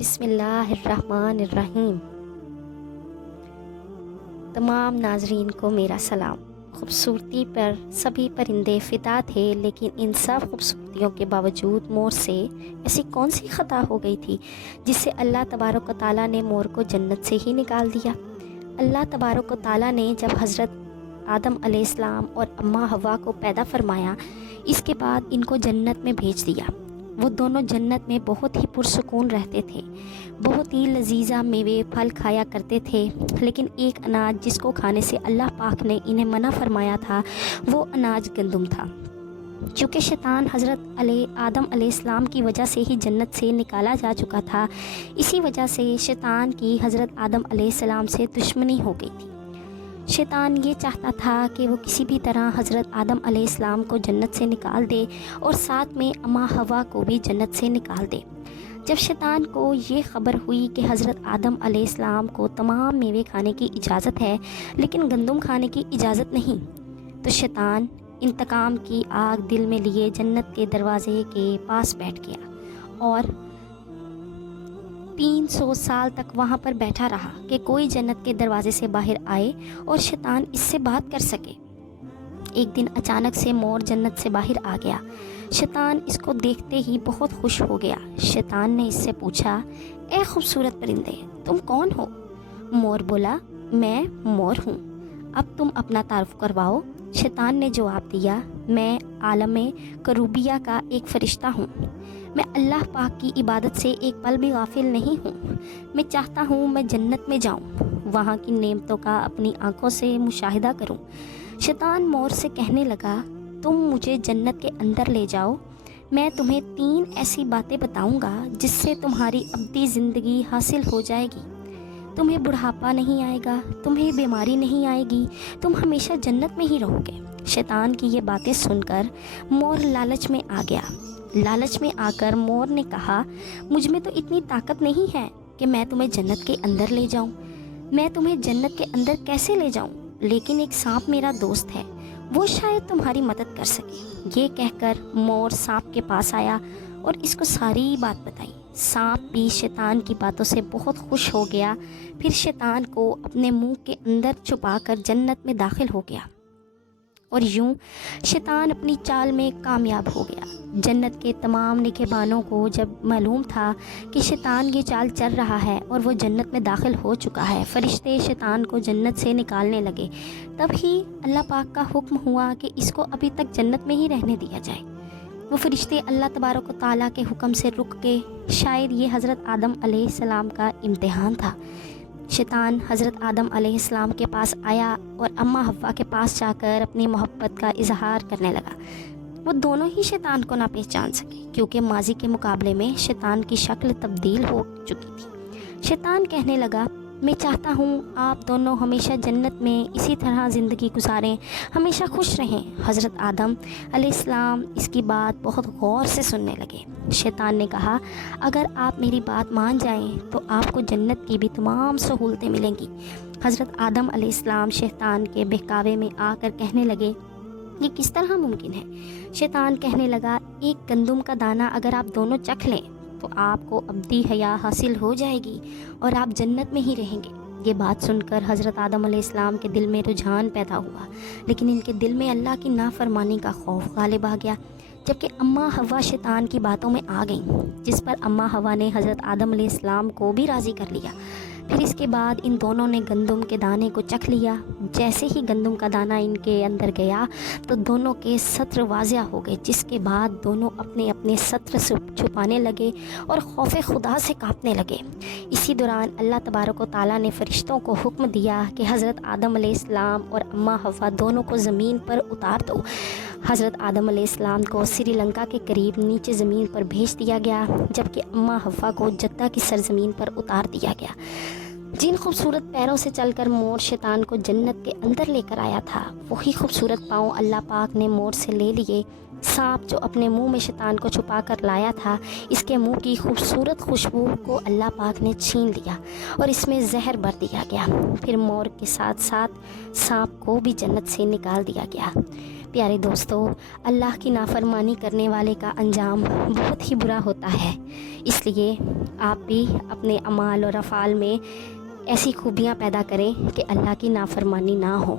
بسم اللہ الرحمن الرحیم۔ تمام ناظرین کو میرا سلام۔ خوبصورتی پر سبھی پرندے فدا تھے، لیکن ان سب خوبصورتیوں کے باوجود مور سے ایسی کون سی خطا ہو گئی تھی جس سے اللہ تبارک و تعالیٰ نے مور کو جنت سے ہی نکال دیا۔ اللہ تبارک و تعالیٰ نے جب حضرت آدم علیہ السلام اور اماں حوا کو پیدا فرمایا، اس کے بعد ان کو جنت میں بھیج دیا۔ وہ دونوں جنت میں بہت ہی پرسکون رہتے تھے، بہت ہی لذیذہ میوے پھل کھایا کرتے تھے، لیکن ایک اناج جس کو کھانے سے اللہ پاک نے انہیں منع فرمایا تھا، وہ اناج گندم تھا۔ چونکہ شیطان حضرت آدم علیہ السلام کی وجہ سے ہی جنت سے نکالا جا چکا تھا، اسی وجہ سے شیطان کی حضرت آدم علیہ السلام سے دشمنی ہو گئی تھی۔ شیطان یہ چاہتا تھا کہ وہ کسی بھی طرح حضرت آدم علیہ السلام کو جنت سے نکال دے اور ساتھ میں اماں حوا کو بھی جنت سے نکال دے۔ جب شیطان کو یہ خبر ہوئی کہ حضرت آدم علیہ السلام کو تمام میوے کھانے کی اجازت ہے لیکن گندم کھانے کی اجازت نہیں، تو شیطان انتقام کی آگ دل میں لیے جنت کے دروازے کے پاس بیٹھ گیا اور 300 سال تک وہاں پر بیٹھا رہا کہ کوئی جنت کے دروازے سے باہر آئے اور شیطان اس سے بات کر سکے۔ ایک دن اچانک سے مور جنت سے باہر آ گیا۔ شیطان اس کو دیکھتے ہی بہت خوش ہو گیا۔ شیطان نے اس سے پوچھا، اے خوبصورت پرندے، تم کون ہو؟ مور بولا، میں مور ہوں، اب تم اپنا تعارف کرواؤ۔ شیطان نے جواب دیا، میں عالم کروبیہ کا ایک فرشتہ ہوں، میں اللہ پاک کی عبادت سے ایک پل بھی غافل نہیں ہوں۔ میں چاہتا ہوں میں جنت میں جاؤں، وہاں کی نعمتوں کا اپنی آنکھوں سے مشاہدہ کروں۔ شیطان مور سے کہنے لگا، تم مجھے جنت کے اندر لے جاؤ، میں تمہیں 3 ایسی باتیں بتاؤں گا جس سے تمہاری ابدی زندگی حاصل ہو جائے گی۔ تمہیں بڑھاپا نہیں آئے گا، تمہیں بیماری نہیں آئے گی، تم ہمیشہ جنت میں ہی رہو گے۔ شیطان کی یہ باتیں سن کر مور لالچ میں آ گیا۔ لالچ میں آ کر مور نے کہا، مجھ میں تو اتنی طاقت نہیں ہے کہ میں تمہیں جنت کے اندر لے جاؤں۔ میں تمہیں جنت کے اندر کیسے لے جاؤں؟ لیکن ایک سانپ میرا دوست ہے، وہ شاید تمہاری مدد کر سکے۔ یہ کہہ کر مور سانپ کے پاس آیا اور اس کو ساری بات بتائی۔ سانپ بھی شیطان کی باتوں سے بہت خوش ہو گیا، پھر شیطان کو اپنے منہ کے اندر چھپا کر جنت میں داخل ہو گیا اور یوں شیطان اپنی چال میں کامیاب ہو گیا۔ جنت کے تمام نگہبانوں کو جب معلوم تھا کہ شیطان یہ چال چل رہا ہے اور وہ جنت میں داخل ہو چکا ہے، فرشتے شیطان کو جنت سے نکالنے لگے۔ تب ہی اللہ پاک کا حکم ہوا کہ اس کو ابھی تک جنت میں ہی رہنے دیا جائے۔ وہ فرشتے اللہ تبارک و تعالیٰ کے حکم سے رک گئے۔ شاید یہ حضرت آدم علیہ السلام کا امتحان تھا۔ شیطان حضرت آدم علیہ السلام کے پاس آیا اور اماں حوا کے پاس جا کر اپنی محبت کا اظہار کرنے لگا۔ وہ دونوں ہی شیطان کو نہ پہچان سکے، کیونکہ ماضی کے مقابلے میں شیطان کی شکل تبدیل ہو چکی تھی۔ شیطان کہنے لگا، میں چاہتا ہوں آپ دونوں ہمیشہ جنت میں اسی طرح زندگی گزاریں، ہمیشہ خوش رہیں۔ حضرت آدم علیہ السلام اس کی بات بہت غور سے سننے لگے۔ شیطان نے کہا، اگر آپ میری بات مان جائیں تو آپ کو جنت کی بھی تمام سہولتیں ملیں گی۔ حضرت آدم علیہ السلام شیطان کے بہکاوے میں آ کر کہنے لگے، یہ کس طرح ممکن ہے؟ شیطان کہنے لگا، ایک گندم کا دانہ اگر آپ دونوں چکھ لیں تو آپ کو ابدی حیا حاصل ہو جائے گی اور آپ جنت میں ہی رہیں گے۔ یہ بات سن کر حضرت آدم علیہ السلام کے دل میں رجحان پیدا ہوا، لیکن ان کے دل میں اللہ کی نافرمانی کا خوف غالب آ گیا۔ جبکہ اماں حوا شیطان کی باتوں میں آ گئیں، جس پر اماں حوا نے حضرت آدم علیہ السلام کو بھی راضی کر لیا۔ پھر اس کے بعد ان دونوں نے گندم کے دانے کو چکھ لیا۔ جیسے ہی گندم کا دانہ ان کے اندر گیا تو دونوں کے ستر واضح ہو گئے، جس کے بعد دونوں اپنے اپنے ستر چھپانے لگے اور خوف خدا سے کانپنے لگے۔ اسی دوران اللہ تبارک و تعالیٰ نے فرشتوں کو حکم دیا کہ حضرت آدم علیہ السلام اور اماں حوا دونوں کو زمین پر اتار دو۔ حضرت آدم علیہ السلام کو سری لنکا کے قریب نیچے زمین پر بھیج دیا گیا، جبکہ اماں حوا کو جدہ کی سرزمین پر اتار دیا گیا۔ جن خوبصورت پیروں سے چل کر مور شیطان کو جنت کے اندر لے کر آیا تھا، وہی خوبصورت پاؤں اللہ پاک نے مور سے لے لیے۔ سانپ جو اپنے منہ میں شیطان کو چھپا کر لایا تھا، اس کے منہ کی خوبصورت خوشبو کو اللہ پاک نے چھین لیا اور اس میں زہر بھر دیا گیا۔ پھر مور کے ساتھ ساتھ سانپ کو بھی جنت سے نکال دیا گیا۔ پیارے دوستو، اللہ کی نافرمانی کرنے والے کا انجام بہت ہی برا ہوتا ہے، اس لیے آپ بھی اپنے اعمال اور افعال میں ایسی خوبیاں پیدا کریں کہ اللہ کی نافرمانی نہ ہو۔